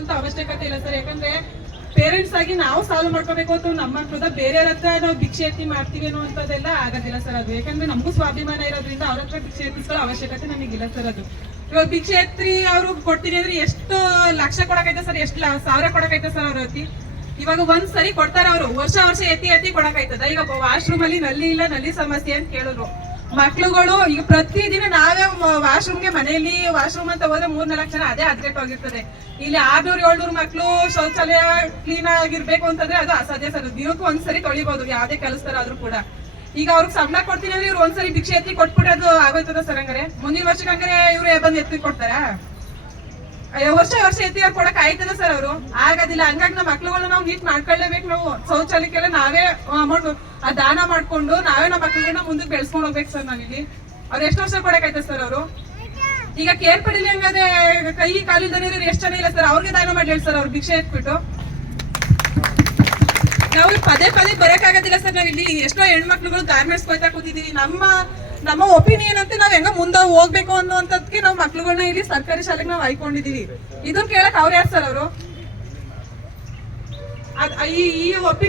ಅಂತ ಅವಶ್ಯಕತೆ ಇಲ್ಲ ಸರ್. ಯಾಕಂದ್ರೆ ಪೇರೆಂಟ್ಸ್ ಆಗಿ ನಾವು ಸಾಲ್ವ್ ಮಾಡ್ಕೋಬೇಕು ಅಂತ ನಮ್ಮ ಮಕ್ಕಳ ಬೇರೆಯವ್ರ ಹತ್ರ ನಾವು ಭಿಕ್ಷೆ ಎತ್ತಿ ಮಾಡ್ತೀವಿ ಅನ್ನೋಂಥದ್ದೆಲ್ಲ ಆಗೋದಿಲ್ಲ ಸರ್. ಅದು ಯಾಕಂದ್ರೆ ನಮಗೂ ಸ್ವಾಭಿಮಾನ ಇರೋದ್ರಿಂದ ಅವ್ರ ಹತ್ರ ಭಿಕ್ಷೆ ಎತ್ತಿಸ್ಕೊಳ್ಳೋ ಅವಶ್ಯಕತೆ ನಮಗಿಲ್ಲ ಸರ್. ಅದು ಇವಾಗ ಭಿಕ್ಷೆ ಎತ್ತಿ ಅವ್ರು ಕೊಡ್ತೀನಿ ಅಂದ್ರೆ ಎಷ್ಟು ಲಕ್ಷ ಕೊಡಕೈತೆ ಸರ್, ಎಷ್ಟು ಸಾವಿರ ಕೊಡಕೈತೆ ಸರ್ ಅವ್ರ ಹತ್ತಿ. ಇವಾಗ ಒಂದ್ ಸರಿ ಕೊಡ್ತಾರ ಅವರು, ವರ್ಷ ಎತ್ತಿ ಎತ್ತಿ ಕೊಡಕೈತದ. ಈಗ ವಾಶ್ರೂಮ್ ಅಲ್ಲಿ ನಲ್ಲಿ ಇಲ್ಲ, ನಲ್ಲಿ ಸಮಸ್ಯೆ ಅಂತ ಕೇಳಿದ್ರು ಮಕ್ಳುಗಳು. ಈಗ ಪ್ರತಿದಿನ ನಾವೇ ವಾಶ್ರೂಮ್ಗೆ ಮನೆಯಲ್ಲಿ ವಾಶ್ರೂಮ್ ಅಂತ ಹೋದ್ರೆ 3-4 ಜನ ಅದೇ ಅದ್ಗೆಟ್ ಹೋಗಿರ್ತದೆ. ಇಲ್ಲಿ 600-700 ಮಕ್ಳು ಶೌಚಾಲಯ ಕ್ಲೀನ್ ಆಗಿರ್ಬೇಕು ಅಂತಂದ್ರೆ ಅದು ಅಸಾಧ್ಯ ಸರ್. ದಿನಕ್ಕೂ ಒಂದ್ಸರಿ ತೊಳಿಬಹುದು ಯಾವ್ದೇ ಕೆಲಸದಾದ್ರೂ ಕೂಡ. ಈಗ ಅವ್ರಿಗೆ ಸಂಬಳ ಕೊಡ್ತೀನಿ ಅಂದ್ರೆ ಇವ್ರು ಒಂದ್ಸರಿ ಭಿಕ್ಷೆ ಎತ್ತಿ ಕೊಟ್ಬಿಟ್ರೆ ಅದು ಆಗೋಯ್ತದ ಸರ್. ಹಂಗಾರೆ ಮುಂದಿನ ವರ್ಷಕ್ಕೆ ಹಂಗಾರೆ ಇವ್ರು ಬಂದು ಎತ್ತಿ ಕೊಡ್ತಾರ? ವರ್ಷ ಎತ್ತಿ ಕೊಡಕ್ ಆಯ್ತದ ಸರ್? ಅವರು ಆಗೋದಿಲ್ಲ. ಹಂಗಾಗಿ ನಮ್ಮ ಮಕ್ಳುಗಳನ್ನ ನಾವು ನೀಟ್ ಮಾಡ್ಕೊಳ್ಳೇಬೇಕು. ನಾವು ಶೌಚಾಲಯಕ್ಕೆಲ್ಲ ನಾವೇ ಅಮೌಂಟ್ ದಾನ ಮಾಡ್ಕೊಂಡು ನಾವೇ ನಮ್ಮ ಮಕ್ಳುಗಳನ್ನ ಮುಂದಕ್ಕೆ ಬೆಳೆಸ್ಕೊಂಡು ಹೋಗ್ಬೇಕು ಸರ್. ನಾವಿಲ್ಲಿ ಅವ್ರು ಎಷ್ಟು ವರ್ಷ ಕೊಡಕಾಯ್ತದ ಸರ್? ಅವರು ಈಗ ಕೇರ್ ಪಡಿಲಿ ಹಂಗಾದ್ರೆ ಕೈ ಕಾಲಿಲ್ದನೇ ಎಷ್ಟು ಜನ ಇಲ್ಲ ಸರ್, ಅವ್ರಿಗೆ ದಾನ ಮಾಡಿ ಸರ್. ಅವ್ರು ಭಿಕ್ಷೆ ಎತ್ಬಿಟ್ಟು ನಾವು ಪದೇ ಬರಕಾಗೋದಿಲ್ಲ ಸರ್. ನಾವ್ ಇಲ್ಲಿ ಎಷ್ಟೋ ಹೆಣ್ಮಕ್ಳುಗಳು ಗಾರ್ಮೆಂಟ್ಸ್ ಹೋಯ್ತಾ ಕೂತಿದೀವಿ. ನಮ್ಮ ಒಪಿನಿಯನ್ ಅಂತ ನಾವ್ ಹೆಂಗ ಮುಂದೆ ಹೋಗ್ಬೇಕು ಅನ್ನೋಂಥದ್ಕೆ ನಾವು ಮಕ್ಳುಗಳನ್ನ ಇಲ್ಲಿ ಸರ್ಕಾರಿ ಶಾಲೆಗೆ ನಾವು ಆಯ್ಕೊಂಡಿದೀವಿ. ಇದನ್ನ ಕೇಳಕ್ ಅವ್ರು ಯಾರು ಸರ್? ಅವರು ಈ ಒಪಿನಿಯನ್